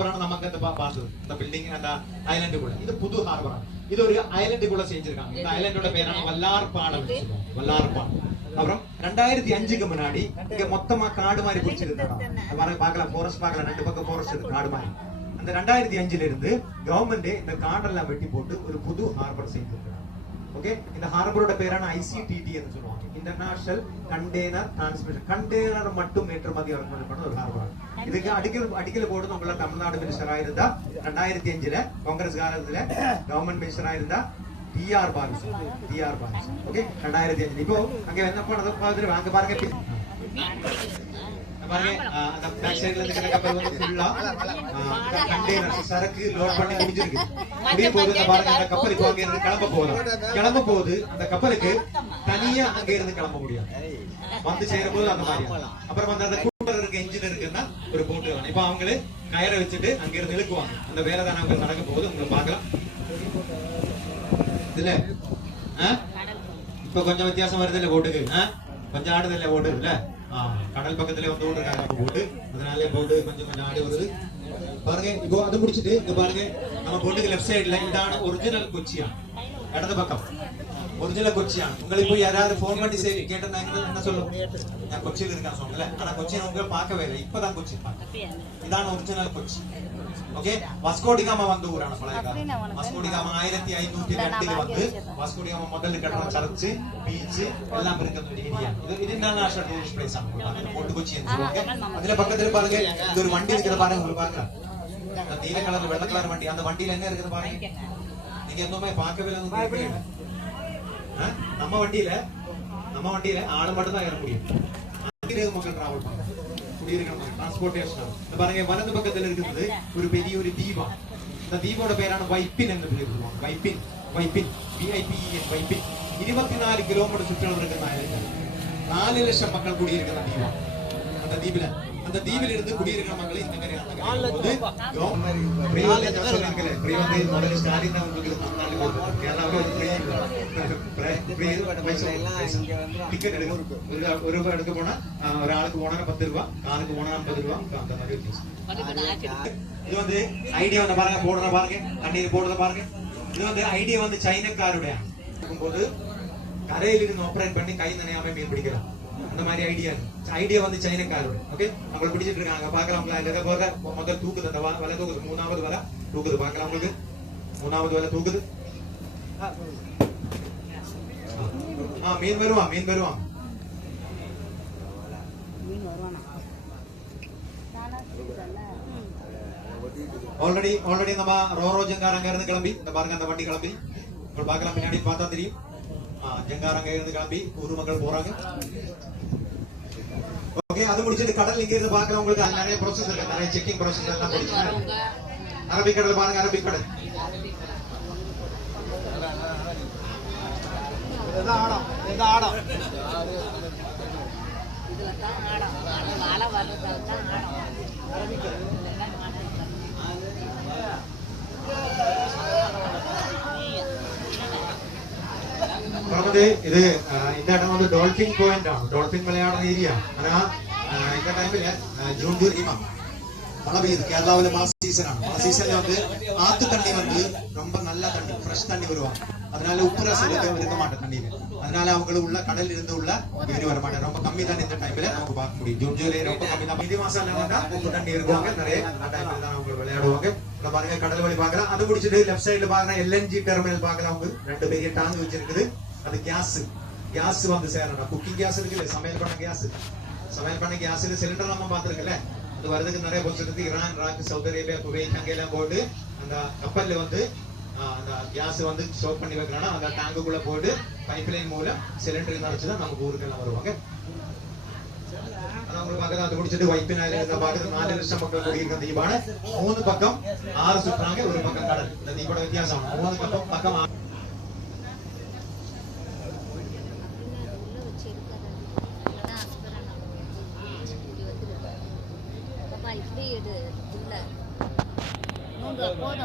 ஹார்பரான நமக்கு அந்த பார்த்தது இந்த பில்டிங் அந்த ஐலண்டுக்குள்ள இது புது ஹார்பரான இது ஒரு ஐலண்டுக்குள்ள செஞ்சிருக்காங்க. இந்த ஐலண்டோட பேரான வல்லார்பாடம். வல்லார்பாடம். அப்புறம் 2005க்கு முன்னாடி இங்க மொத்தமா காடு மாதிரி பிடிச்சிருந்தாங்க. பார்க்கலாம் ஃபாரஸ்ட் பார்க்கலாம், 2 பக்கம் ஃபாரஸ்ட் இருக்கு காடு மாதிரி. அந்த 2005ல இருந்து கவர்மெண்ட் இந்த காடெல்லாம் வெட்டி போட்டு ஒரு புது ஹார்பர் செஞ்சிருக்காங்க. ஓகே, இந்த ஹார்பரோட பேரான ICTT என்று சொல்லுவாங்க, இன்டர்நேஷனல் கண்டெய்னர் டிரான்ஸ்மிஷன். கண்டெய்னர் மட்டும் ஏற்றுமதி இறக்குமதி பண்ண ஒரு ஹார்பர். இதுக்கு அடிக்கல போடுறது உங்கள தமிழ்நாடு மினிஸ்டர் ஆயிருந்தா 2005ல காங்கிரஸ் காலத்துல கவர்மெண்ட் மினிஸ்டர் ஆயிருந்தா TR பாலு. ஓகே, 2005 இப்போ அங்க என்ன பண்ணது பாருங்க, அங்க பாருங்க பாருங்க அந்த பேக் சைடுல இருக்கிற கப்பல் வந்து ஃபுல்லா கண்டெய்னர் சரக்கு லோட் பண்ணி முடிஞ்சிருக்கு. அப்படியே போகுது பாருங்க, அந்த கப்பல் இப்போ அங்க இருந்து கிளம்ப போகுது. அந்த கப்பலுக்கு தனியா அங்க இருந்து கிளம்ப முடியாது, வந்து சேர போது அந்த மாதிரி. அப்புறம் வந்து அந்த கூட்டர் இருக்க இன்ஜின் இருக்குன்னா ஒரு போட்டு வேணும். இப்ப அவங்களே கயரை வச்சுட்டு அங்க இருந்து இழுக்குவாங்க. அந்த வேலை தான் அவங்க நடக்க போகுது, உங்களுக்கு பாக்கலாம். இதுல இப்ப கொஞ்சம் வித்தியாசம் வருது இல்ல போட்டுக்கு, கொஞ்சம் ஆடுது இல்ல போட்டு இல்ல கடல் பக்கத்துல வந்து ஓடுறாங்க போட்டு, அதனால போட்டு கொஞ்சம் ஆடி வருது பாருங்க. இப்போ அது முடிச்சுட்டு இங்க பாருங்க, நம்ம போட்டுக்கு லெஃப்ட் சைடுல இதான ஒரிஜினல் கொச்சியான், இடது பக்கம் ஒரிஜினல் கொச்சியான். உங்களுக்கு போய் யாராவது போன் பண்ணி சரி கேட்டிருந்தாங்க என்ன சொல்லுவோம், நான் கொச்சியில் இருக்கேன் சொன்னல, ஆனா கொச்சின் உங்க பார்க்கவே இல்லை, இப்பதான் கொச்சின் பார்க்க. இதான ஒரிஜினல் கொச்சி. ஓகே, வாஸ்கோடிகாமா வந்து ஊரான பழைய வாஸ்கோடிகாமா 1502 வந்து வாஸ்கோடிகாமா முதல்ல கட்டுற சர்ச் பீச் எல்லாம் இருக்கிற ஒரு ஏரியா. இது இன்டர்நேஷனல் டூரிஸ்ட் பிளேஸ் ஆகும் போட்டு கொச்சி சொல்லுவாங்க. அதுல பக்கத்துல பாருங்க இது ஒரு வண்டி இருக்கிற பாருங்க, உங்களுக்கு பாக்கலாம் நீல கலர் வெள்ளை கலர் வண்டி. அந்த வண்டியில என்ன இருக்குது பாருங்க, நீங்க எதுவுமே பார்க்கவே இல்லை. நம்ம வண்டியில ஆளு மட்டும் தான் ஏற முடியும், மக்கள் டிராவல் பண்ண டிரான்ஸ்போர்டேஷன். பாருங்க வலது பக்கத்துல இருக்கிறது ஒரு பெரிய ஒரு தீபம். இந்த தீபோட பேரான வைப்பின் என்று சொல்லுவாங்க. வைப்பின் வைப்பின் 24 கிலோமீட்டர் சுற்றளவு இருக்கிற 4 லட்சம் மக்கள் குடியிருக்கிற தீபம். அந்த தீவில் இருந்து குடியிருக்கிற மக்கள் இந்த மாதிரி டிக்கெட் எடுக்க போனா ஒரு ஆளுக்கு போனா 10 ரூபாய், ஆளுக்கு போனா 50 ரூபாய். அந்த மாதிரி இது வந்து ஐடியா வந்து பாருங்க, போடுறத பாருங்க, தண்ணீர் போடுறத பாருங்க. இது வந்து ஐடியா வந்து சைனக்காருடைய போது கரையில இருந்து ஆபரேட் பண்ணி கை நனையாம மீன் பிடிக்கலாம். அந்த மாதிரி ஐடியா வந்து சைனக்காரோட. ஓகே, அவங்களை பிடிச்சிட்டு இருக்காங்க பாக்கலாம். முதல் தூக்குது, அந்த வலை தூக்குது, 3வது வலை தூக்குது பாக்கலாம். உங்களுக்கு 3வது வலை தூக்குது. மீன் வருவான். ஆல்ரெடி நம்ம ரோரோ ஜங்கார் அங்க இருந்து கிளம்பி இந்த பாருங்க, அந்த வண்டி கிளம்பி பாக்கலாம். பின்னாடி பார்த்தா தெரியும், ஜங்கார் அங்க இருந்து கிளம்பி ஊர் மக்கள் போறாங்க. ஓகே, அது முடிச்சிட்டு கடல் இங்க இருந்து பார்க்கலாம். உங்களுக்கு நிறைய ப்ராசஸ் இருக்கு, நிறைய செக்கிங் ப்ராசஸ் எல்லாம் முடிச்சு. அரபிக்கடல் பாருங்க, அரபிக்கடல் இது இந்த இடம் வந்து ഡോൾഫിൻ പോയിന്റ് ആണ്, ഡോൾഫിൻ விளையாடுற ஏரியா. ஆனா இந்த டைம்ல ஜூன் ஜூலை மழை பெய்யுது. கேரளாவில மழை சீசன் ആണ്. மழை சீசன்ல வந்து ஆத்து தண்ணி வந்து ரொம்ப நல்ல தண்ணி, ஃப்ரெஷ் தண்ணி வருவாங்க. அதனால உப்பு ரசம் இருக்க மாட்டேன் தண்ணியில. அதனால அவங்களுக்கு உள்ள கடல் இருந்து உள்ள ஏறி வர மாட்டேன். ரொம்ப கம்மி தான் இந்த டைம்ல நமக்கு பார்க்க முடியும். ஜூன் ஜூலை ரொம்ப கம்மி தான். மீதி மாசம் உப்பு தண்ணி இருக்குவாங்க நிறைய, அந்த டைம்ல தான் அவங்க விளையாடுவாங்க. பாருங்க கடல் வழி பாக்கலாம். அது முடிச்சுட்டு லெஃப்ட் சைடுல பாக்குறேன் LNG டெர்மினல் பாக்கலாம். அவங்க 2 பெரிய டாங்க் வச்சிருக்குது. அது கேஸ் வந்து சேரணும். குக்கிங் கேஸ் இருக்குல்ல, சமையல் பண்ண கேஸ்ல சிலிண்டர் நம்ம பார்த்துருக்கல, அது வரதுக்கு நிறைய பொறுத்து Iran, Iraq, Saudi Arabia, Kuwait அங்கெல்லாம் போட்டு அந்த கப்பல்ல வந்து அந்த கேஸ் வந்து ஸ்டோர் பண்ணி வைக்கணும். அந்த டேங்குக்குள்ள போட்டு பைப் லைன் மூலம் சிலிண்டர் நினைச்சுதான் நமக்கு ஊருக்கெல்லாம் வருவாங்க. அது முடிச்சுட்டு வைப்பினால பாக்குறது 4 லட்சம் மக்கள் குடியிருக்கிற தீபான 3 பக்கம் 6 சுற்றாங்க, ஒரு பக்கம் கடல். இந்த தீபோட வித்தியாசம் 3 பக்கம்